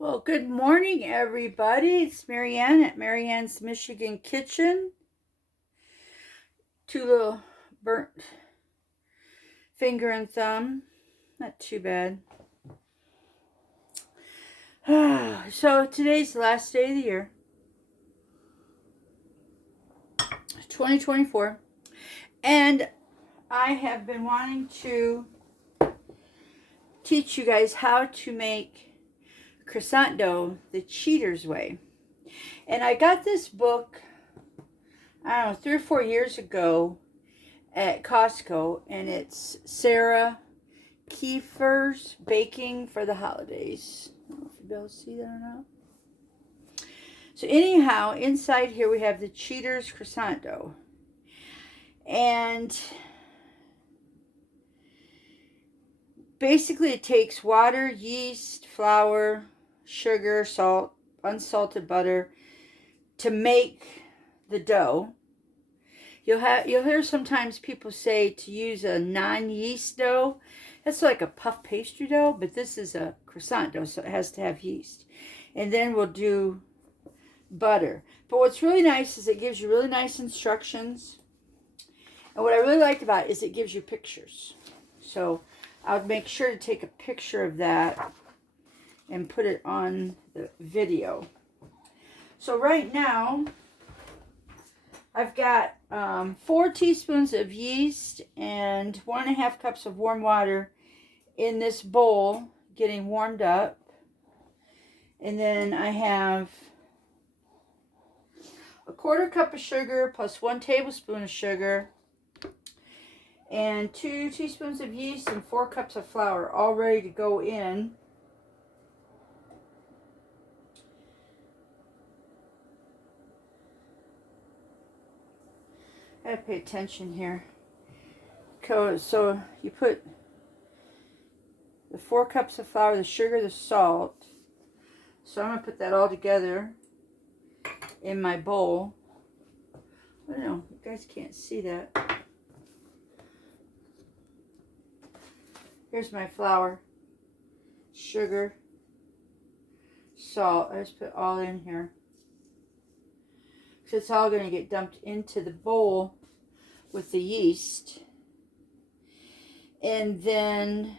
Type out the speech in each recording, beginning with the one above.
Well, good morning, everybody. It's Marianne at Marianne's Michigan Kitchen. Two little burnt finger and thumb. Not too bad. So today's the last day of the year, 2024. And I have been wanting to teach you guys how to make croissant dough the cheater's way. And I got this book, I don't know, 3 or 4 years ago at Costco, and it's Sarah Keifer's Baking for the Holidays. I don't know if you'll be able to see that or not. So anyhow, inside here we have the cheater's croissant dough. And basically it takes water, yeast, flour, sugar, salt, unsalted butter to make the dough. You'll hear sometimes people say to use a non-yeast dough. That's like a puff pastry dough, but this is a croissant dough, so it has to have yeast. And then we'll do butter. But what's really nice is it gives you really nice instructions. And what I really liked about it is it gives you pictures. So I'll make sure to take a picture of that and put it on the video. So right now, I've got 4 teaspoons of yeast and 1.5 cups of warm water in this bowl getting warmed up. And then I have 1/4 cup of sugar plus 1 tablespoon of sugar and 2 teaspoons of yeast and 4 cups of flour all ready to go in. I gotta pay attention here. So you put the 4 cups of flour, the sugar, the salt. So I'm gonna put that all together in my bowl. I don't know, you guys can't see that. Here's my flour, sugar, salt. I just put it all in here. So it's all going to get dumped into the bowl with the yeast. And then,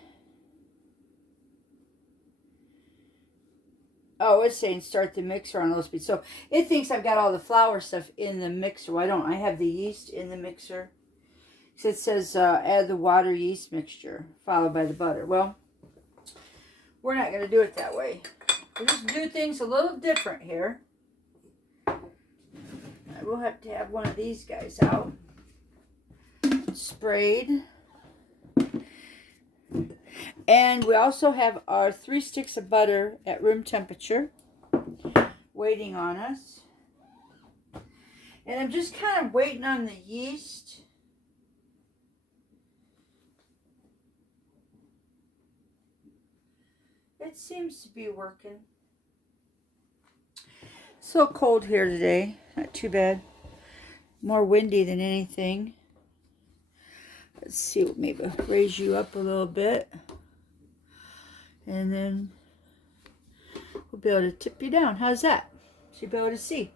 oh, it's saying start the mixer on low speed. So it thinks I've got all the flour stuff in the mixer. Why don't I have the yeast in the mixer? So it says add the water yeast mixture followed by the butter. Well, we're not going to do it that way. We'll just do things a little different here. We'll have to have one of these guys out. Sprayed. And we also have our 3 sticks of butter at room temperature waiting on us. And I'm just kind of waiting on the yeast. It seems to be working. So cold here today. Not too bad. More windy than anything. Let's see, maybe raise you up a little bit. And then we'll be able to tip you down. How's that? So you'll be able to see.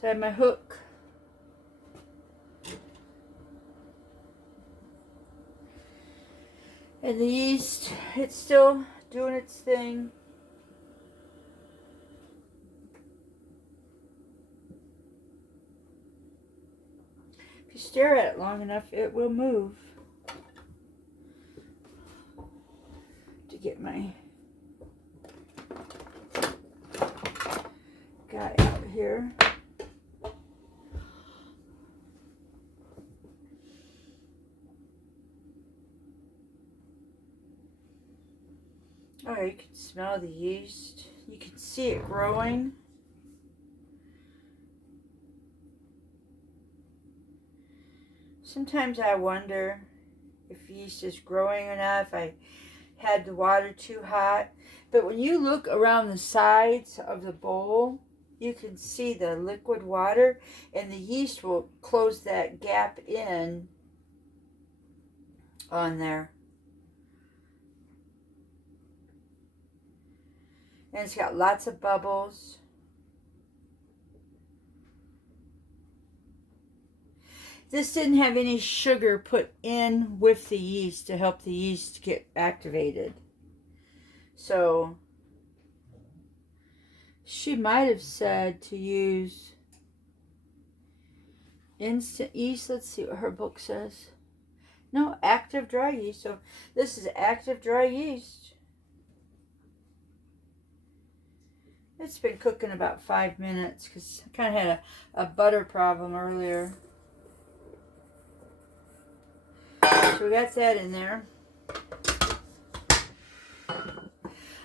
So I have my hook. And the yeast, it's still doing its thing. If you stare at it long enough, it will move. To get my guy out here. Oh, you can smell the yeast. You can see it growing. Sometimes I wonder if yeast is growing or not, if I had the water too hot. But when you look around the sides of the bowl, you can see the liquid water, and the yeast will close that gap in on there. And it's got lots of bubbles. This didn't have any sugar put in with the yeast to help the yeast get activated. So she might have said to use instant yeast. Let's see what her book says. No, active dry yeast. So this is active dry yeast. It's been cooking about 5 minutes because I kind of had a butter problem earlier. So we got that in there.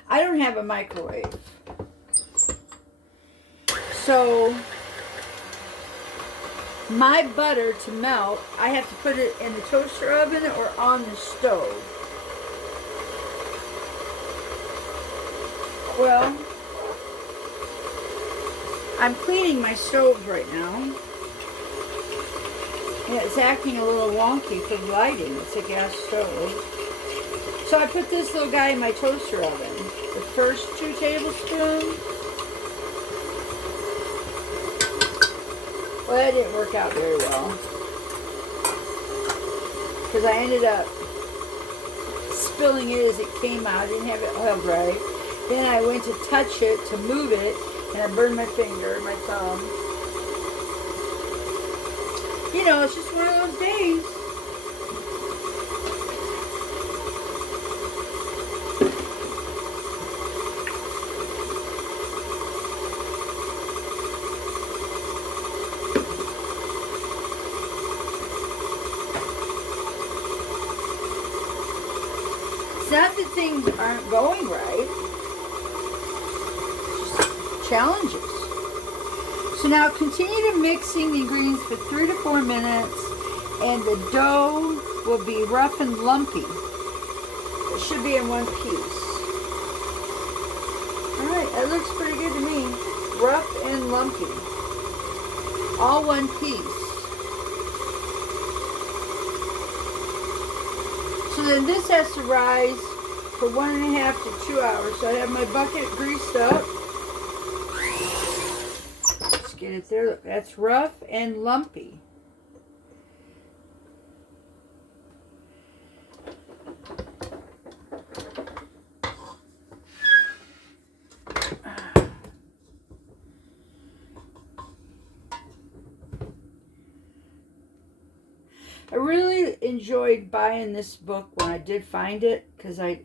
I don't have a microwave. So my butter to melt, I have to put it in the toaster oven or on the stove. Well, I'm cleaning my stove right now. And it's acting a little wonky for lighting. It's a gas stove. So I put this little guy in my toaster oven. The first 2 tablespoons. Well, that didn't work out very well. Because I ended up spilling it as it came out. I didn't have it oiled right. Then I went to touch it, to move it, and I burned my finger, my thumb. You know, it's just one of those days. It's not that things aren't going right. It's just challenges. So now continue to mixing the ingredients for 3 to 4 minutes, and the dough will be rough and lumpy. It should be in one piece. All right, that looks pretty good to me. Rough and lumpy. All one piece. So then this has to rise for 1.5 to 2 hours. So I have my bucket greased up. Get it there. Look, that's rough and lumpy. I really enjoyed buying this book when I did find it, because I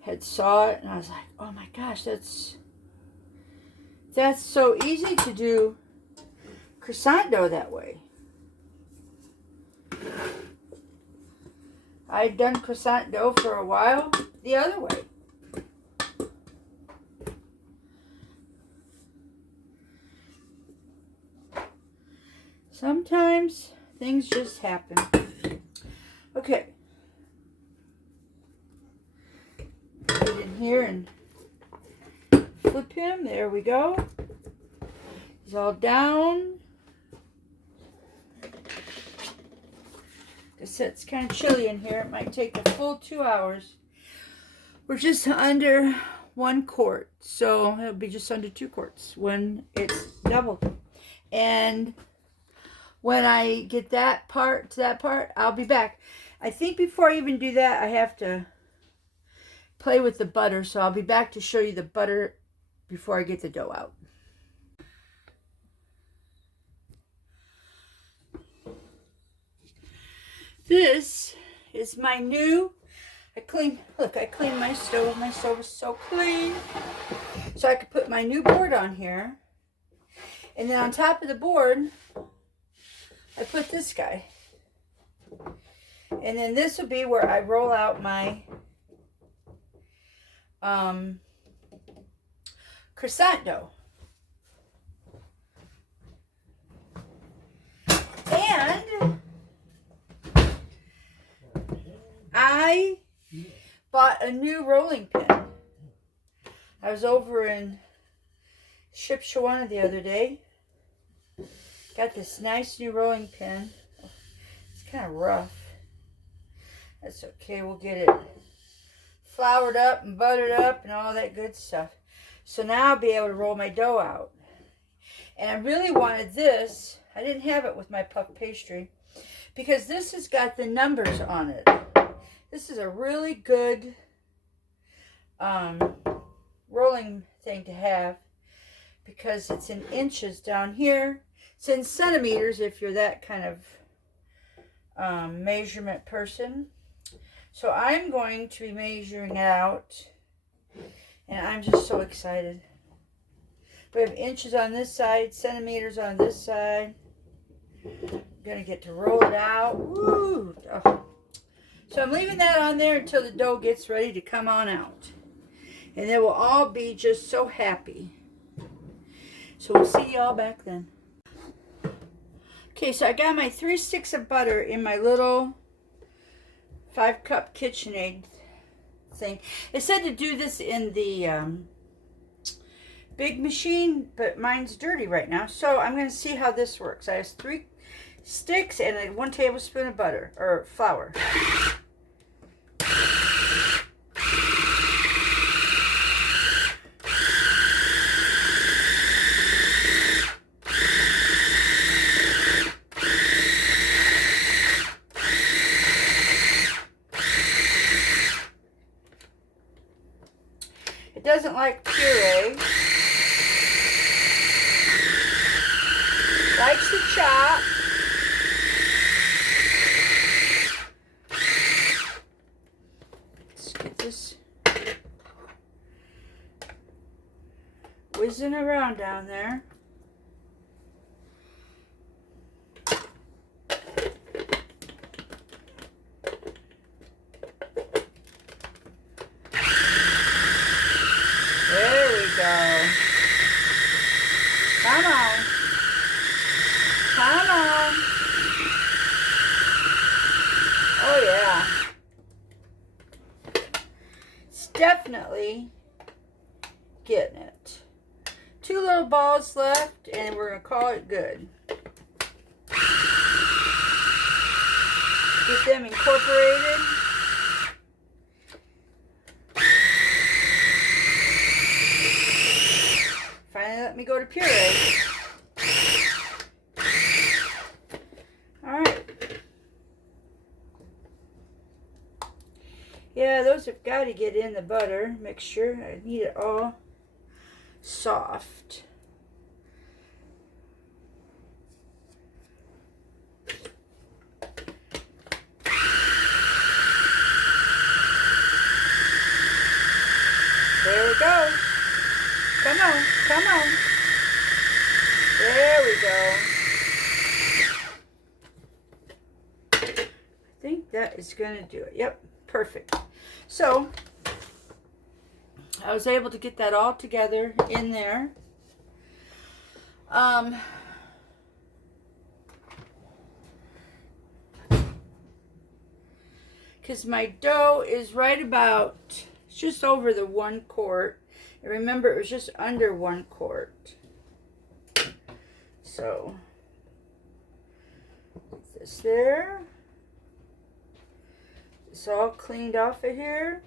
had saw it and I was like, oh my gosh, that's so easy to do croissant dough that way. I'd done croissant dough for a while the other way. Sometimes things just happen. Okay. Put it in here and flip him. There we go. He's all down. It's kind of chilly in here. It might take a full 2 hours. We're just under 1 quart, so it'll be just under 2 quarts when it's doubled. And when I get that part to that part, I'll be back. I think before I even do that, I have to play with the butter, so I'll be back to show you the butter before I get the dough out. This is my new, I cleaned my stove. My stove is so clean. So I could put my new board on here. And then on top of the board, I put this guy. And then this will be where I roll out my croissant dough. And I bought a new rolling pin. I was over in Shipshawana the other day. Got this nice new rolling pin. It's kind of rough. That's okay. We'll get it floured up and buttered up and all that good stuff. So now I'll be able to roll my dough out. And I really wanted this. I didn't have it with my puff pastry because this has got the numbers on it. This is a really good rolling thing to have because it's in inches down here. It's in centimeters if you're that kind of measurement person. So I'm going to be measuring out, and I'm just so excited. We have inches on this side, centimeters on this side. I'm gonna get to roll it out. Woo! Oh. So I'm leaving that on there until the dough gets ready to come on out. And they will all be just so happy. So we'll see y'all back then. Okay, so I got my 3 sticks of butter in my little 5-cup KitchenAid thing. It said to do this in the big machine, but mine's dirty right now. So I'm going to see how this works. I have 3 sticks and 1 tablespoon of butter, or flour. It doesn't like puree. Likes to chop. Let's get this whizzing around down there. Come on. Come on. Oh, yeah. It's definitely getting it. 2 little balls left, and we're going to call it good. Get them incorporated. Finally let me go to puree. Alright. Yeah, those have got to get in the butter mixture. I need it all soft. There we go. Come on, come on. There we go. I think that is going to do it. Yep, perfect. So, I was able to get that all together in there. Because my dough is right about, it's just over the 1 quart. And remember, it was just under 1 quart. So, put this there. It's all cleaned off of here.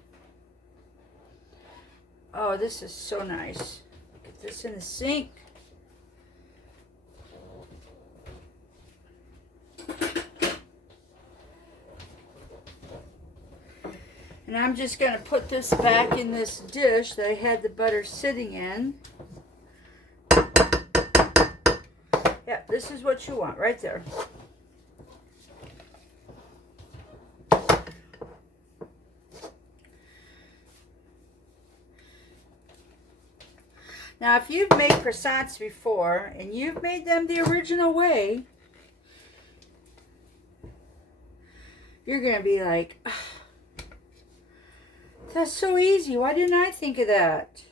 Oh, this is so nice. Get this in the sink. And I'm just going to put this back in this dish that I had the butter sitting in. Yeah, this is what you want right there. Now, if you've made croissants before and you've made them the original way, you're going to be like, oh, that's so easy. Why didn't I think of that?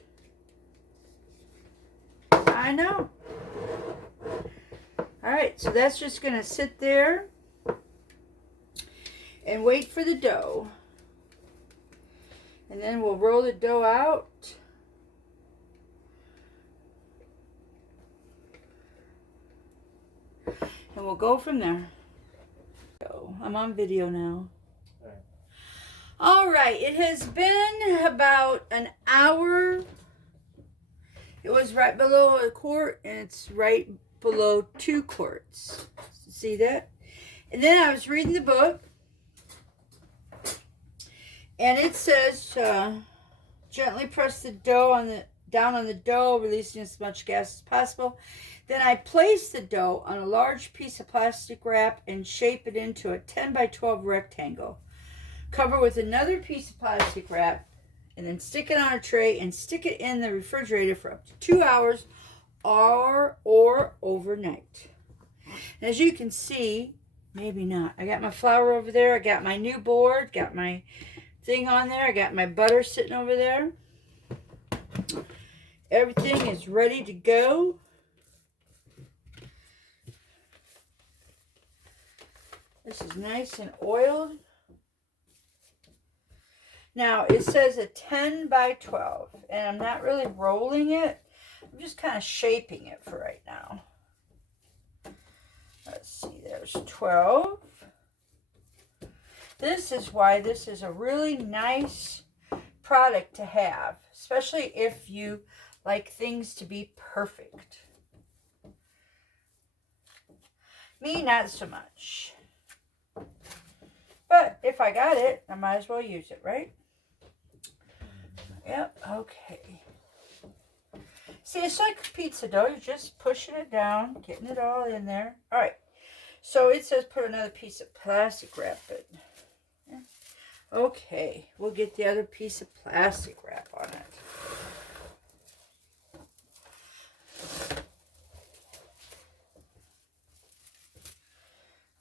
I know. All right, so that's just going to sit there and wait for the dough. And then we'll roll the dough out. And we'll go from there. I'm on video now. All right, it has been about an hour It was right below a quart, and it's right below 2 quarts. See that? And then I was reading the book, and it says gently press the dough down on the dough, releasing as much gas as possible. Then I place the dough on a large piece of plastic wrap and shape it into a 10 by 12 rectangle. Cover with another piece of plastic wrap, and then stick it on a tray and stick it in the refrigerator for up to 2 hours or overnight. And as you can see, maybe not, I got my flour over there, I got my new board, got my thing on there, I got my butter sitting over there. Everything is ready to go. This is nice and oiled. Now, it says a 10 by 12, and I'm not really rolling it. I'm just kind of shaping it for right now. Let's see, there's 12. This is why this is a really nice product to have, especially if you like things to be perfect. Me, not so much. But if I got it, I might as well use it, right? Yep, okay. See, it's like pizza dough. You're just pushing it down, getting it all in there. All right. So it says put another piece of plastic wrap in. Okay, we'll get the other piece of plastic wrap on it.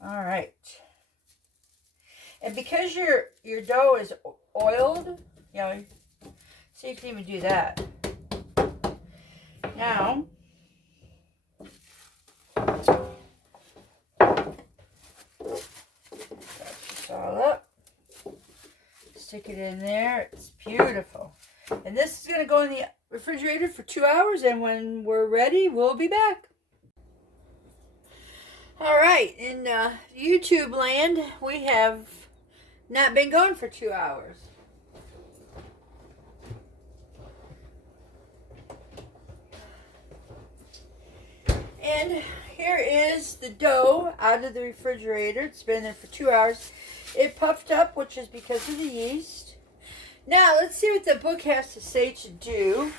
All right. And because your dough is oiled, you know, so you can even do that. Now, wrap this all up. Stick it in there. It's beautiful. And this is going to go in the refrigerator for 2 hours, and when we're ready, we'll be back. All right, in YouTube land, we have not been going for 2 hours. And here is the dough out of the refrigerator. It's been there for 2 hours. It puffed up, which is because of the yeast. Now, let's see what the book has to say to do.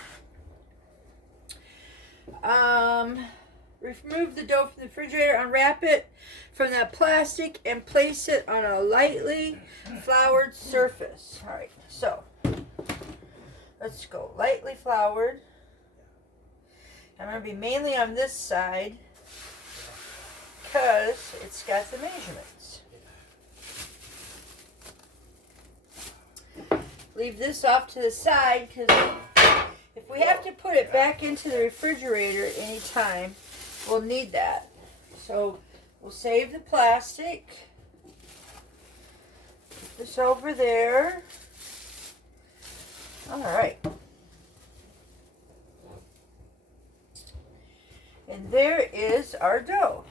Remove the dough from the refrigerator, unwrap it from that plastic, and place it on a lightly floured surface. All right, so let's go lightly floured. I'm going to be mainly on this side because it's got the measurements. Leave this off to the side because if we have to put it back into the refrigerator anytime, we'll need that. So we'll save the plastic. Put this over there. All right. And there is our dough.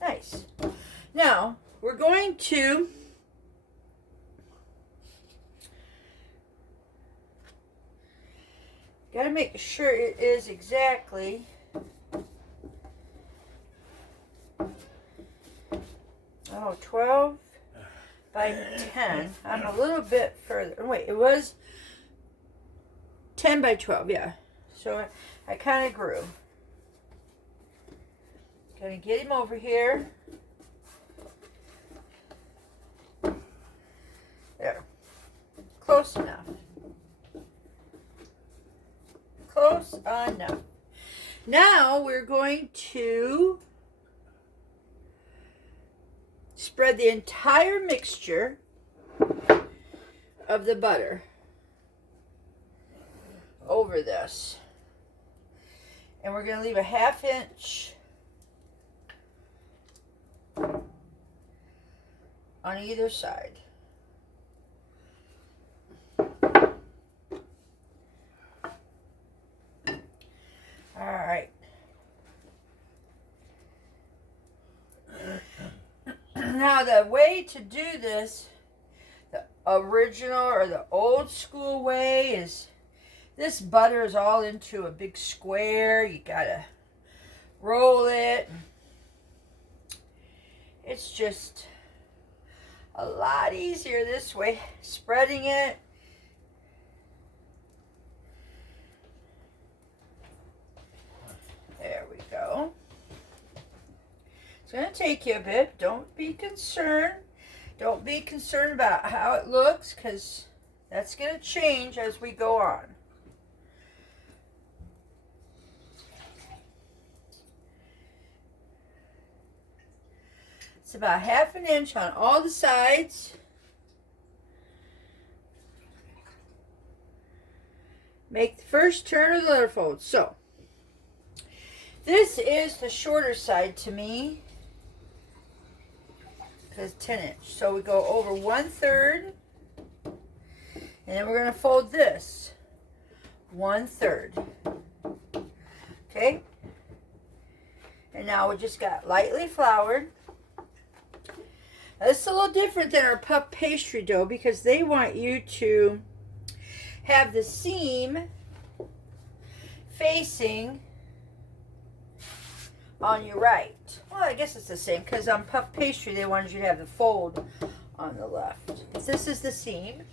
Nice. Now, we're going to got to make sure it is exactly 12 by 10. I'm a little bit further. Wait, it was 10 by 12, yeah. So I kind of grew. Gonna get him over here. There. Close enough. Close enough. Now we're going to spread the entire mixture of the butter over this. And we're going to leave a 1/2 inch on either side. All right. Now the way to do this, the original or the old school way, is This butter is all into a big square. You gotta roll it. It's just a lot easier this way, spreading it. There we go. It's going to take you a bit. Don't be concerned. Don't be concerned about how it looks, because that's going to change as we go on. It's about 1/2 inch on all the sides. Make the first turn of the letter fold. So, this is the shorter side to me, because 10 inch. So we go over 1/3, and then we're going to fold this 1/3. Okay? And now we just got lightly floured. Now this is a little different than our puff pastry dough, because they want you to have the seam facing on your right. Well, I guess it's the same, because on puff pastry they wanted you to have the fold on the left. This is the seam.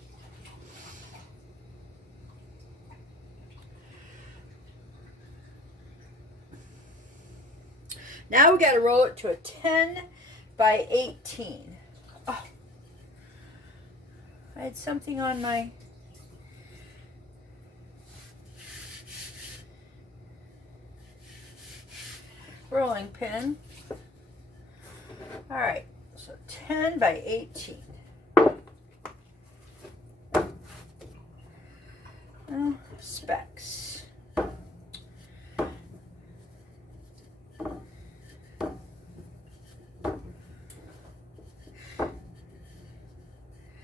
Now we got to roll it to a 10 by 18. Oh, I had something on my rolling pin. All right, so 10 by 18. Specs.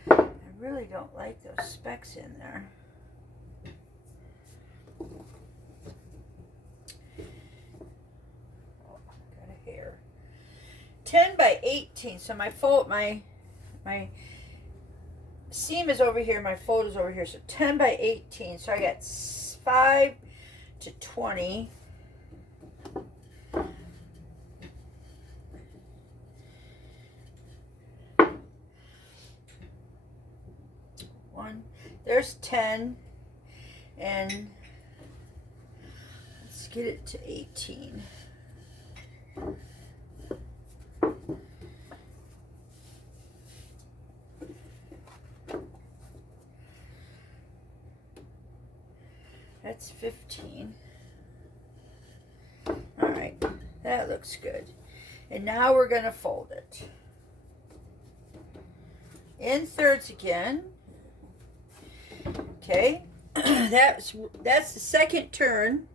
I really don't like those specks in there. Got a hair. 10 by 18. So my fold, my seam is over here, my fold is over here. So 10 by 18. So I got 5 to 20. There's 10, and let's get it to 18. That's 15. All right, that looks good. And now we're going to fold it in thirds again. Okay, that's the second turn.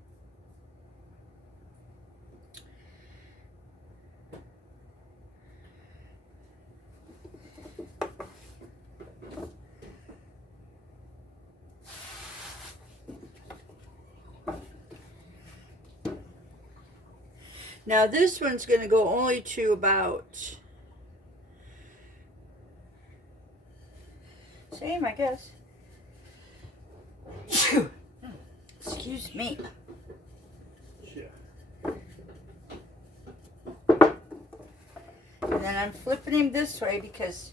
Now this one's going to go only to about, same, I guess. Excuse me. And then I'm flipping him this way because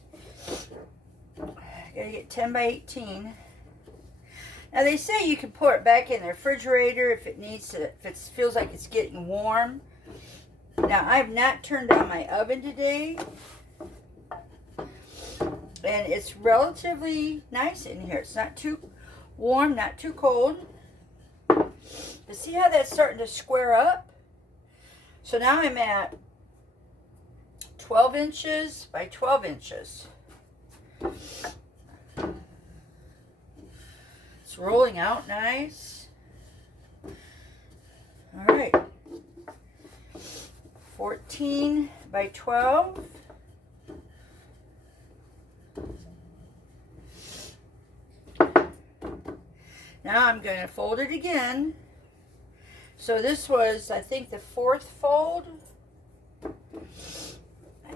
I gotta get 10 by 18. Now they say you can pour it back in the refrigerator if it needs to, if it feels like it's getting warm. Now I have not turned on my oven today, and it's relatively nice in here. It's not too warm, not too cold. But see how that's starting to square up? So now I'm at 12 inches by 12 inches. It's rolling out nice. All right. 14 by 12. Now I'm going to fold it again. So this was, I think, the fourth fold.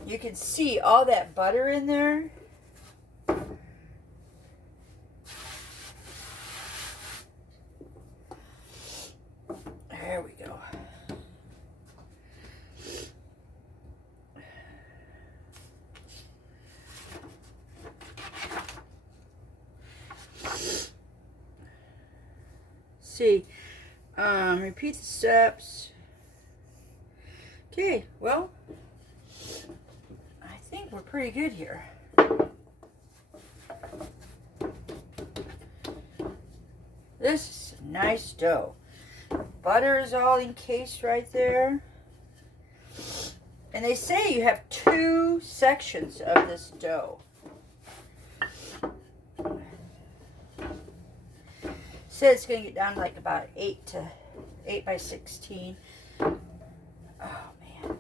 You can see all that butter in there. See, repeat the steps. Okay, well, I think we're pretty good here. This is a nice dough. Butter is all encased right there. And they say you have 2 sections of this dough. Said it's going to get down to like about 8 by 16. Oh man,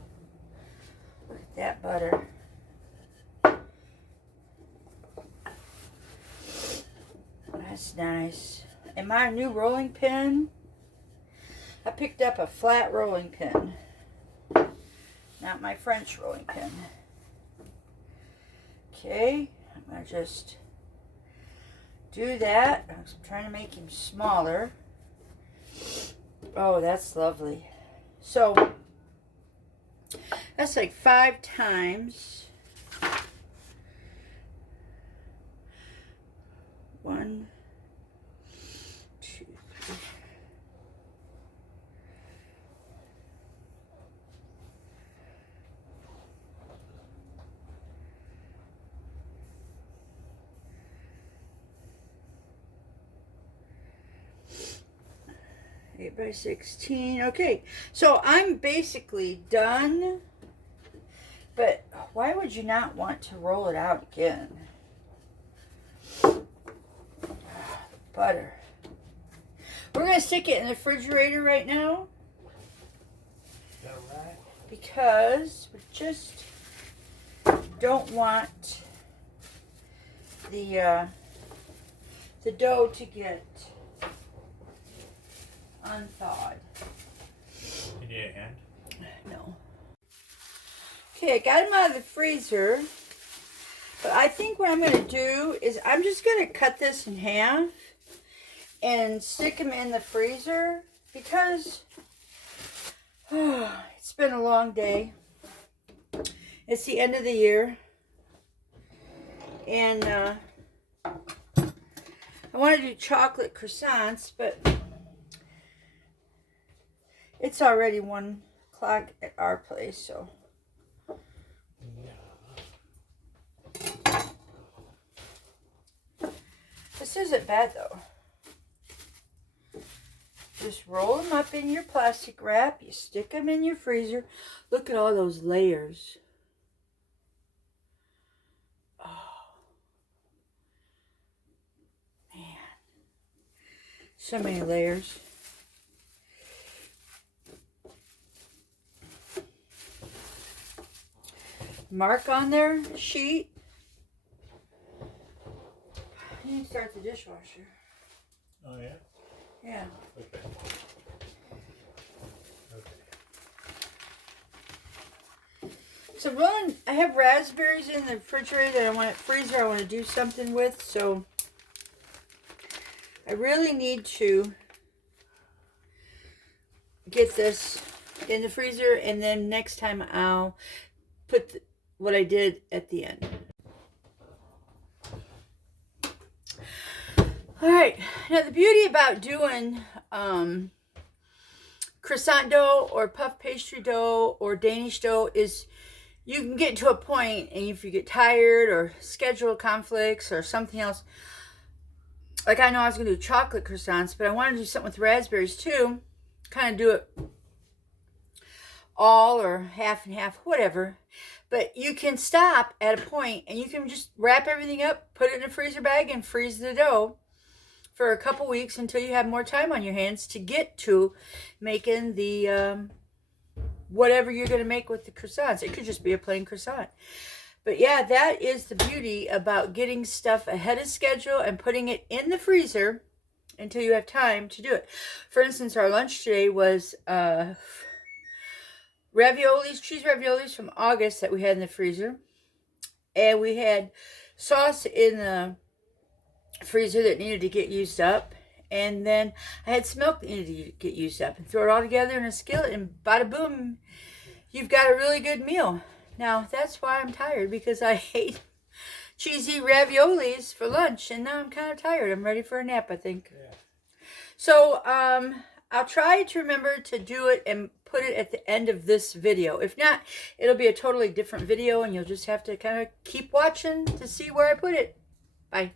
look at that butter. That's nice. And my new rolling pin, I picked up a flat rolling pin, not my French rolling pin. Okay, I'm going to just do that. I'm trying to make him smaller. Oh, that's lovely. So that's like 5 times. 1, 2, 3. Eight by 16. Okay, so I'm basically done. But why would you not want to roll it out again? Butter. We're going to stick it in the refrigerator right now. Is that right? Because we just don't want the dough to get unthawed. You need a hand? No. Okay, I got them out of the freezer. But I think what I'm going to do is I'm just going to cut this in half and stick them in the freezer because it's been a long day. It's the end of the year. And I want to do chocolate croissants, but it's already 1 o'clock at our place, so. This isn't bad though. Just roll them up in your plastic wrap. You stick them in your freezer. Look at all those layers. Oh, man. So many layers. Mark on their sheet. You need to start the dishwasher. Oh, yeah? Yeah. Okay. So rolling, I have raspberries in the refrigerator that I want to freezer. I want to do something with, so I really need to get this in the freezer, and then next time I'll put what I did at the end. All right, now the beauty about doing croissant dough or puff pastry dough or Danish dough is you can get to a point, and if you get tired or schedule conflicts or something else, like I know I was going to do chocolate croissants, but I wanted to do something with raspberries too, kind of do it all or half and half, whatever. But you can stop at a point and you can just wrap everything up, put it in a freezer bag, and freeze the dough for a couple weeks until you have more time on your hands to get to making the whatever you're going to make with the croissants. It could just be a plain croissant. But yeah, that is the beauty about getting stuff ahead of schedule and putting it in the freezer until you have time to do it. For instance, our lunch today was raviolis, cheese raviolis from August that we had in the freezer. And we had sauce in the freezer that needed to get used up. And then I had some milk that needed to get used up. And throw it all together in a skillet, and bada boom, you've got a really good meal. Now, that's why I'm tired, because I hate cheesy raviolis for lunch, and now I'm kind of tired. I'm ready for a nap, I think. Yeah. So, I'll try to remember to do it and put it at the end of this video. If not, it'll be a totally different video, and you'll just have to kind of keep watching to see where I put it. Bye.